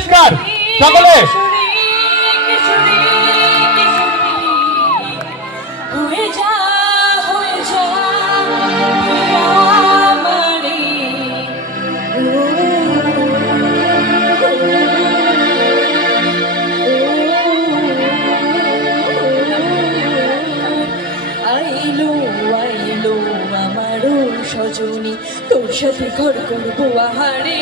পুরস্কার সকলে সজনী তোর সাথে ঘর করবো আহারে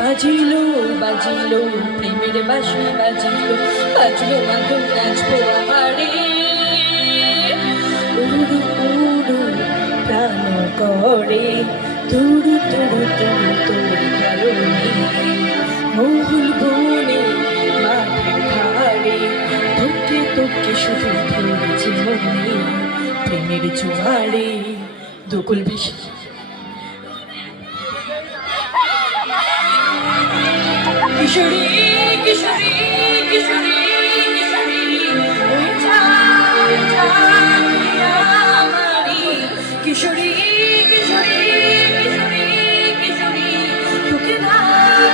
বাজিলো বাজিলো প্রেমের বাঁশি বাজিলো বাজলো আগুন নাচবো আহারে উড়ু উড়ু প্রাণ করে তুড়ু তুড়ু তুড়ু তোর কারণে মহুল বনে মাঠের ধারে তোকে তোকে শুধু ধরেছি মনে প্রেমের জোয়ারে দুকুল বেশি কিশোরী কিশোরী কিশোরী কিশোরী কিশোরী কিশোরী কিশোরী কিশোরী তোকে না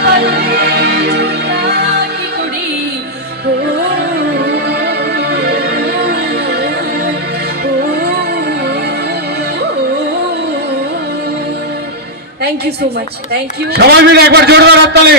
পারলে কি করি ও Thank you so much. Thank you. সবাই মিলে একবার জোরদার হাততালি।